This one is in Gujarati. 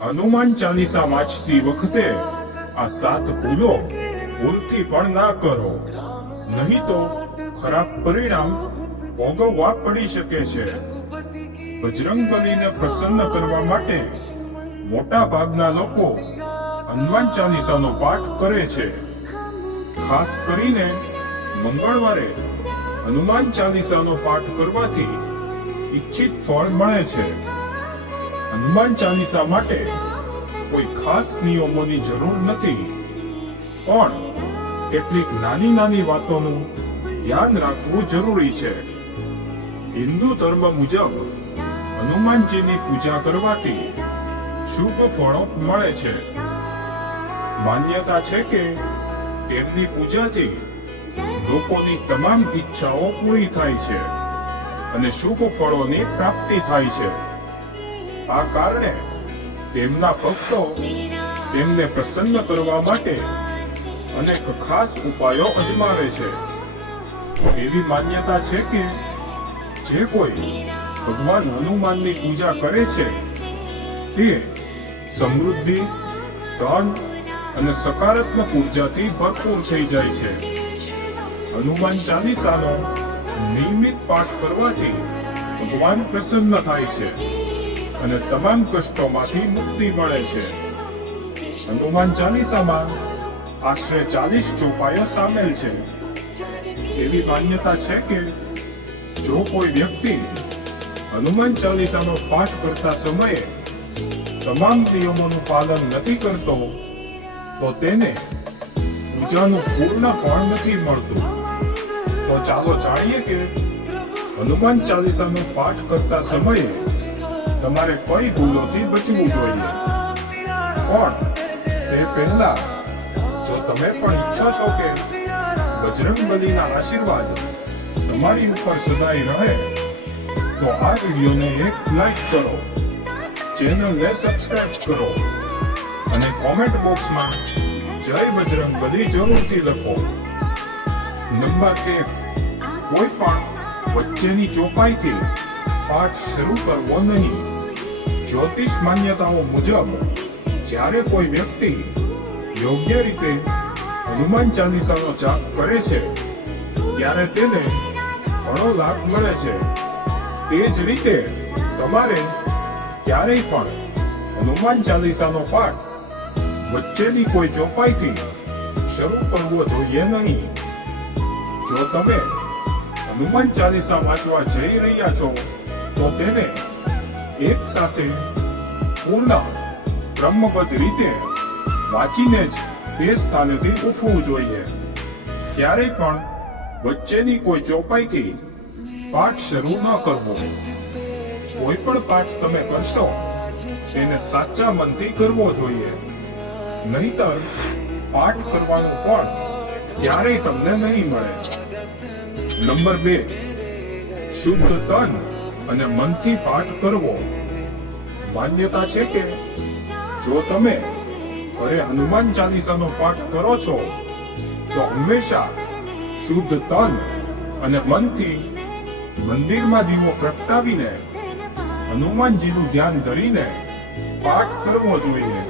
હનુમાન ચાલીસા વાંચતી વખતે આ સાત ભૂલો ભૂલથી પણ ના કરો. નહીં તો ખરાબ પરિણામ ભોગવવા પડી શકે છે. બજરંગબલીને પ્રસન્ન કરવા માટે મોટા ભાગના લોકો હનુમાન ચાલીસાનો પાઠ કરે છે. ખાસ કરીને મંગળવારે હનુમાન ચાલીસાનો પાઠ કરવાથી ઈચ્છિત ફળ મળે છે. હનુમાન ચાલીસા માટે કોઈ ખાસ નિયમોની જરૂર નથી. પણ કેટલીક નાની નાની વાતોનું ધ્યાન રાખવું જરૂરી છે. હિન્દુ ધર્મ મુજબ હનુમાનજીની પૂજા કરવાથી શુભ ફળો મળે છે. માન્યતા છે કે તેમની પૂજાથી લોકોની તમામ ઈચ્છાઓ પૂરી થાય છે અને શુભ ફળોની પ્રાપ્તિ થાય છે. આ કારણે તેમના ભક્તો તેમને પ્રસન્ન કરવા માટે અનેક ખાસ ઉપાયો અજમાવે છે. એવી માન્યતા છે કે જે કોઈ ભગવાન હનુમાનની પૂજા કરે છે, તે સમૃદ્ધિ, ધન અને સકારાત્મક ઉર્જાથી ભરપૂર થઈ જાય છે. હનુમાન ચાલીસાનો નિયમિત પાઠ કરવાથી ભગવાન પ્રસન્ન થાય છે. અને તમામ કષ્ટોમાંથી મુક્તિ મળે છે. હનુમાન ચાલીસામાં આશરે ચાલીસ ચોપાયો સામેલ છે. એવી માન્યતા છે કે જો કોઈ વ્યક્તિ હનુમાન ચાલીસાનો પાઠ કરતા સમયે તમામ નિયમોનું પાલન નથી કરતો, તો તેને પૂજાનું પૂર્ણ ફળ નથી મળતું. તો ચાલો જાણીએ કે હનુમાન ચાલીસાનો પાઠ કરતા સમયે તમારે કઈ ભૂલોથી બચવું જોઈએ? પણ તે પહેલા. જો તમે પણ ઈચ્છો છો કે બજરંગબલીના આશીર્વાદ તમારી ઉપર સદાય રહે, તો આ વિડીયોને એક લાઈક કરો. ચેનલને સબસ્ક્રાઇબ કરો. અને કોમેન્ટ બોક્સમાં જય બજરંગબલી જરૂરથી લખો. નંબર એક, કોઈ પણ વચ્ચેની ચોપાઈથી પાઠ શરૂ કરવો નહીં. જ્યોતિષ માન્યતાઓ મુજબ જ્યારે કોઈ વ્યક્તિ યોગ્ય રીતે હનુમાન ચાલીસાનો જાપ કરે છે, ત્યારે તેને ઘણો લાભ મળે છે. તે જ રીતે તમારે ક્યારેય પણ હનુમાન ચાલીસાનો પાઠ વચ્ચેની કોઈ ચોપાઈથી શરૂ કરવો જોઈએ નહીં. જો તમે હનુમાન ચાલીસા વાંચવા જઈ રહ્યા છો, તો તેને એક સાથે પૂર્ણ ક્રમબદ્ધ રીતે વાંચીને જ તે સ્થાનેથી ઉઠવું જોઈએ. ક્યારે પણ વચ્ચેની કોઈ ચોપાઈથી પાઠ શરૂ ન કરવો. કોઈ પણ પાઠ તમે કરશો, તેને સાચા મનથી કરવો જોઈએ. નહીતર પાઠ કરવાનું ફળ ક્યારેય તમને નહીં મળે. નંબર બે, શુદ્ધ તન અને મનથી પાઠ કરવો. માન્યતા છે કે જો તમે ઘરે હનુમાન ચાલીસાનો પાઠ કરો છો, તો હંમેશા શુદ્ધ તન અને મનથી મંદિરમાં દીવો પ્રગટાવીને હનુમાનજીનું ધ્યાન ધરીને પાઠ કરવો જોઈએ.